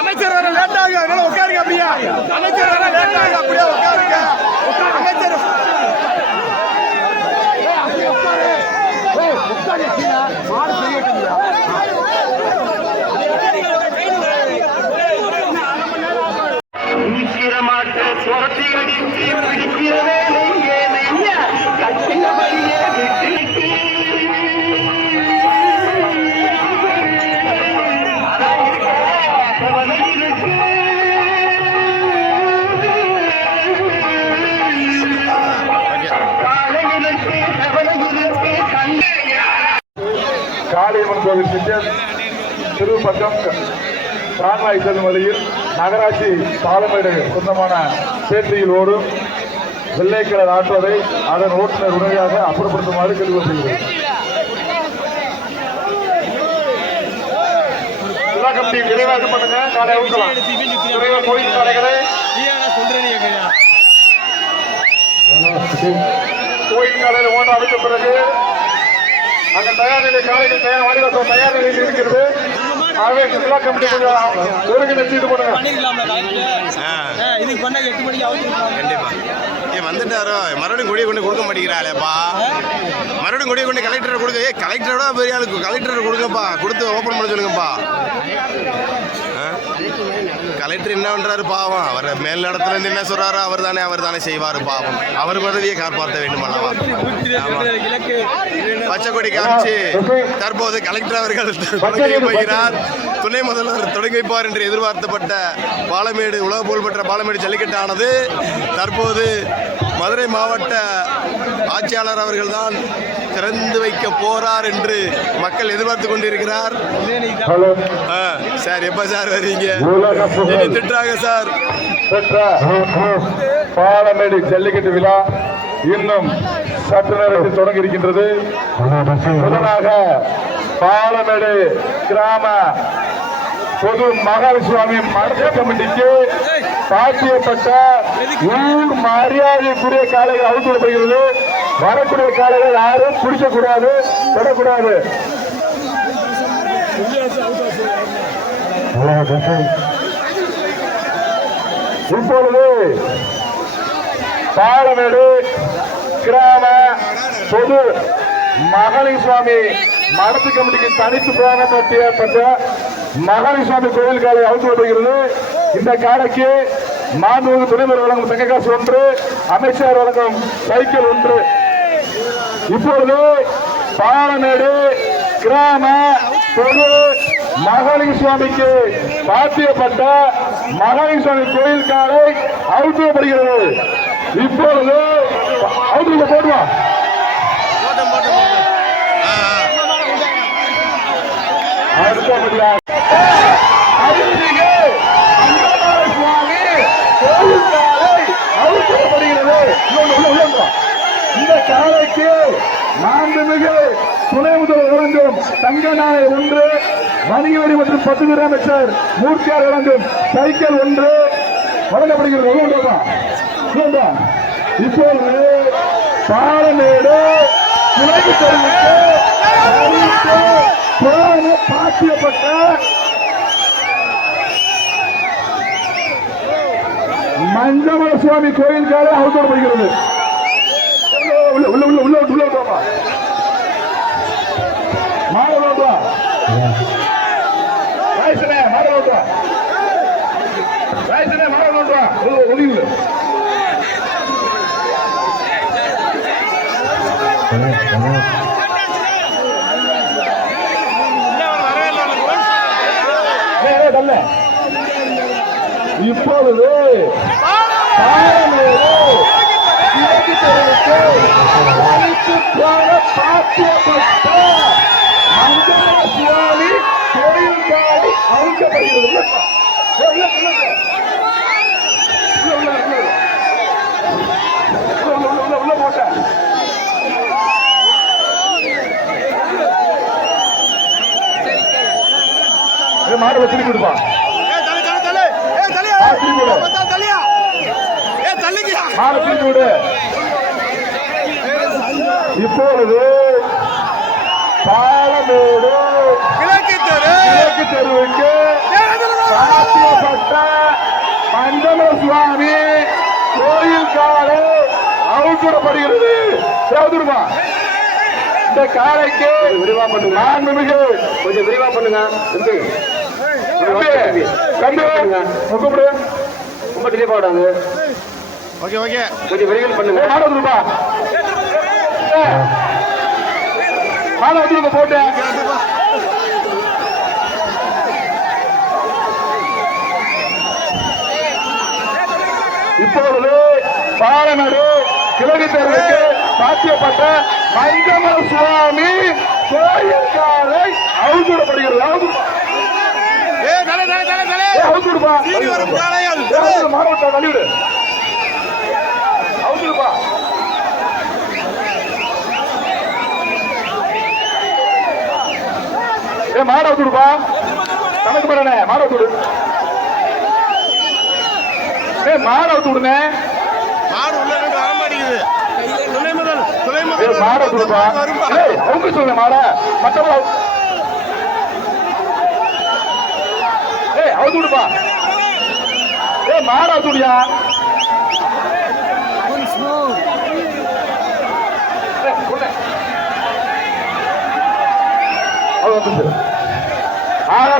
அமைச்சர் வர லேட் ஆகும், அதனால உட்காருங்க. அப்படியா அமைச்சர் வர லேட் ஆகும், அப்படியே உட்காருங்க. அமைச்சர் மாட்ட சுரத்தி அடித்து பிடிக்கிறதே கட்டினபடியே விட்டு காளியம்மன் கோவில் சிங்கர் திருப்பக்கம் பிரான்வாய் செல்லும் வழியில் நகராட்சி பாலமேடு சொந்தமான சேற்றியில் ஓடும் வெள்ளை கலர் ஆற்றலை அதன் ஓட்டுநர் உடனடியாக அப்புறப்படுத்துமாறு கேட்டுக்கொள்கிறது. கமிட்டி விரைவாக பண்ணுங்க. காலை ஊக்கலாம் கோயில் கடைகளை கோயில் காலையில் ஓட்ட அமைத்த பிறகு அங்க தயார் நிலை காலையில் தயார் நிலையில் இருக்கிறது. ஆகவே சுற்றுலா கமிட்டி கொஞ்சம் ஒருங்கிணைச்சு இது பண்ணுங்க. வந்துட்டாரோ மறுபடியும் கொடியை கொண்டு கொடுக்க மாட்டேங்கிறாளேப்பா. மறுபடியும் கொடியை கொண்டு கலெக்டரை கொடுக்க. கலெக்டரோட பெரிய ஆளுக்கு கலெக்டர் கொடுங்கப்பா, கொடுத்து ஓப்பன் பண்ண சொல்லுங்கப்பா. கலெக்டர் என்ன பண்றாரு பாவம். அவர் மேல் இடத்துல இருந்து என்ன சொல்றாரோ அவர் தானே செய்வாரு பாவம். அவர் பதவியை காப்பாற்ற வேண்டும் அல்லவா. பச்சை கொடி காமிச்சு தற்போது கலெக்டர் அவர்கள் தொடங்கி போகிறார். துணை முதல்வர் தொடங்கி வைப்பார் என்று எதிர்பார்க்கப்பட்ட பாலமேடு உலக புகழ்பெற்ற பாலமேடு ஜல்லிக்கட்டானது தற்போது மதுரை மாவட்ட ஆட்சியாளர் அவர்கள்தான் திறந்து வைக்க போறார் என்று மக்கள் எதிர்பார்த்து கொண்டிருக்கிறார். சார் எப்ப சார் வருவீங்க? திட்டாங்க சார். பாலமேடு ஜல்லிக்கட்டு விழா இன்னும் சற்று நேரத்தில் தொடங்கி இருக்கின்றது. முதலாக பாலமேடு கிராம பொது மகாவிசுவாமி மடத்த கமிட்டிக்கு சாட்சியப்பட்ட ஊர் மரியாதைக்குரிய காளைகள் அவுத்து விடப்படுகிறது. வரக்கூடிய காளைகள் யாரும் பிடிக்கக்கூடாது, தொடக்கூடாது. இப்பொழுது பாலமேடு கிராம பொது மகளிர் சுவாமி மடத்து கமிட்டிக்கு தனித்து போராட்டப்பட்ட மகளிர் சுவாமி கோவில் காலை அவுத்து விடுகிறது. இந்த காலைக்கு மாண்புமிகு துணைவர் வழங்கும் தங்க காசு 1, அமைச்சர் வழங்கும் சைக்கிள் 1. இப்பொழுது பாலமேடு கிராம பொது மகளிர் சுவாமிக்கு சாத்தியப்பட்ட மகளிர் சுவாமி கோயில் காலை அவுத்துவப்படுகிறது. இப்பொழுது அவுத்து போடுவான். அடுத்தபடியாக சுவாமி காலைக்கு மாண்புமிகு துணை முதல்வர் வழங்கும் தங்க நாணய 1, வணிக வரி மற்றும் பத்துத்துறை அமைச்சர் மூர்த்தியார் வழங்கும் சைக்கிள் 1 வழங்கப்படுகிறது. இப்பொழுது பாலமேடு துணைக்கு தெரிவித்து பாத்தியப்பட்ட மஞ்சமல சுவாமி கோயிலுக்காக அவுத்தோடப்படுகிறது. இப்பொழுது பாத்தியப்பட்ட மஞ்சமல சுவாமி கோயிலுக்காக அழைக்கப்படுகிறது. மாடு வச்சு கொடுப்பா இப்பொழுது பாலமேடு கிழக்கு தெருவுக்கு சாத்தியப்பட்ட மஞ்சமல சுவாமி கோயிலுக்காக அவுழ்விடப்படுகிறது. இந்த காலைக்கு விரிவா பண்ணுங்க. மாண்புமிகு கொஞ்சம் விரிவா பண்ணுங்க. கூப்பிடு ரொம்ப டிலே போடாது. ஓகே ஓகே கொஞ்சம் விரைவில் பண்ணுங்க. மாணவர்களுக்கு போட்டு இப்பொழுது பாலமேடு கிழக்கு தெருவுக்கு சாத்தியப்பட்ட மஞ்சமல சுவாமி கோயில்காரை அவுழ்விடப்படுகிறது. மாவட்ட தள்ளிவிடு அவுழ்விடுப்பா. மாட அவுத்துடுப்பா. கணக்கு பண்ண மாட அவுத்துடு. மாட அவுத்து விடுங்க. மாட அவுத்துடுப்பா. அவங்க சொல்லுங்க மாட மற்றவங்க அவுத்து விடுப்பா. மாட அவுத்துடியா.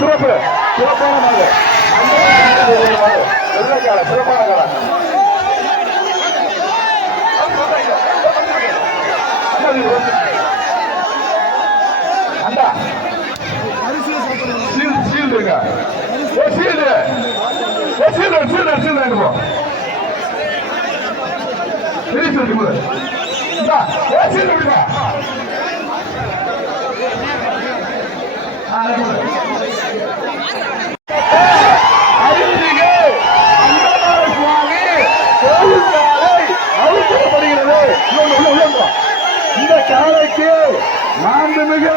சிறப்பு சிறப்பான நாள். சிறப்பான காலம். அண்டா சீல் இருக்க சீல் இந்த காலைக்கு மாண்புமிகு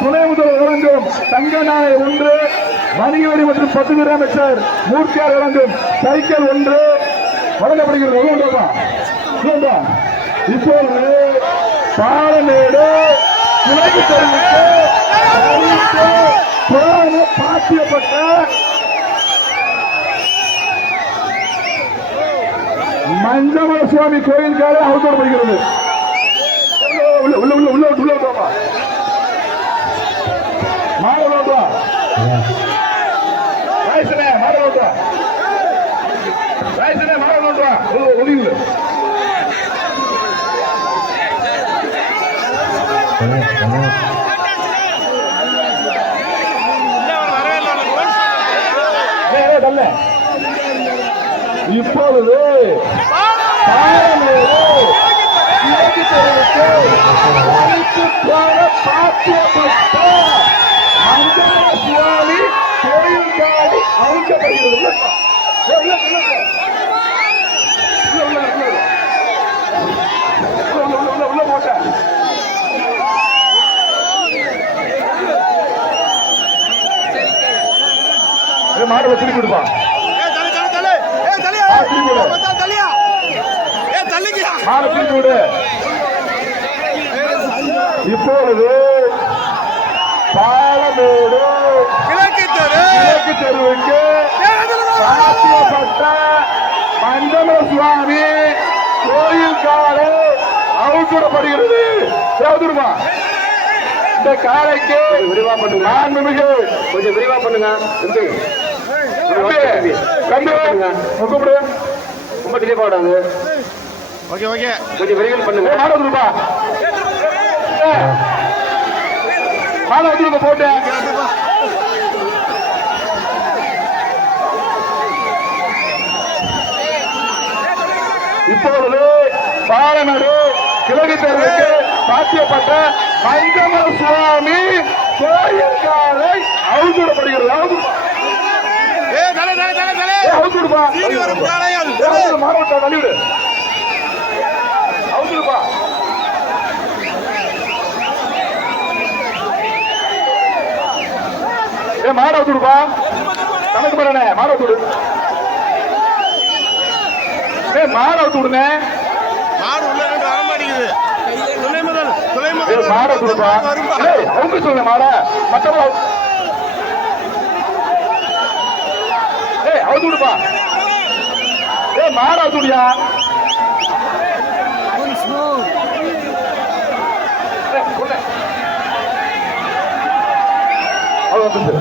துணை முதல்வர் வழங்கும் தங்க நாணய 1, வணிக வரி மற்றும் பத்துத்துறை அமைச்சர் மூர்த்தியார் வழங்கும் சைக்கிள் 1 வழங்கப்படுகிறது. இப்பொழுது பாலமேடு கிழக்கு தெருவுக்கு பாத்தியப்பட்ட மஞ்சமல சுவாமி கோயிலுக்காக அவுத்தோடப்படுகிறது. ஒளிவு இப்பொழுது பாத்தியப்பட்ட மஞ்சமல சுவாமி கோயிலுக்காக அழைக்கப்படுகிறது. உள்ள போட்ட மாடு வச்சு கொடுப்பா மாடு திருப்பி விடு. இப்பொழுது பாலமேடு கிழக்கு தெருவுக்கு சாத்தியப்பட்ட மண்டல சுவாமி கோயில் காலை அவுழ்விடப்படுகிறது. தேவதுருமா இந்த காலைக்கு விரிவா பண்ணுங்க. மாண்புமிகு கொஞ்சம் விரிவா பண்ணுங்க. கூப்பிடு ரொம்ப டிலே போடாது. ஓகே ஓகே கொஞ்சம் விரைவில் பண்ணுங்க. மாணவர்களா மாணவர்களுக்கு போட்டு இப்பொழுது பாலமேடு கிழக்கு தெருவுக்கு சாத்தியப்பட்ட மஞ்சமர சுவாமி கோயில் காலை அவுழ்விடப்படுகிறது. அவுழ்விடுப்பா மாணவர்கள் தள்ளிவிடு. அவுழ்விடுப்பா மாட அவுத்துடுப்பா. கணக்கு பண்ணே மாட அவுத்துடு. மாட அவுத்து விடுங்க. மாடு உள்ள வர மாட்டேங்குது. மாட அவுத்துடுப்பா. அவங்க சொல்லுங்க மாட மத்தவங்க அவுத்து விடுப்பா. மாட அவுத்துடியா. வந்து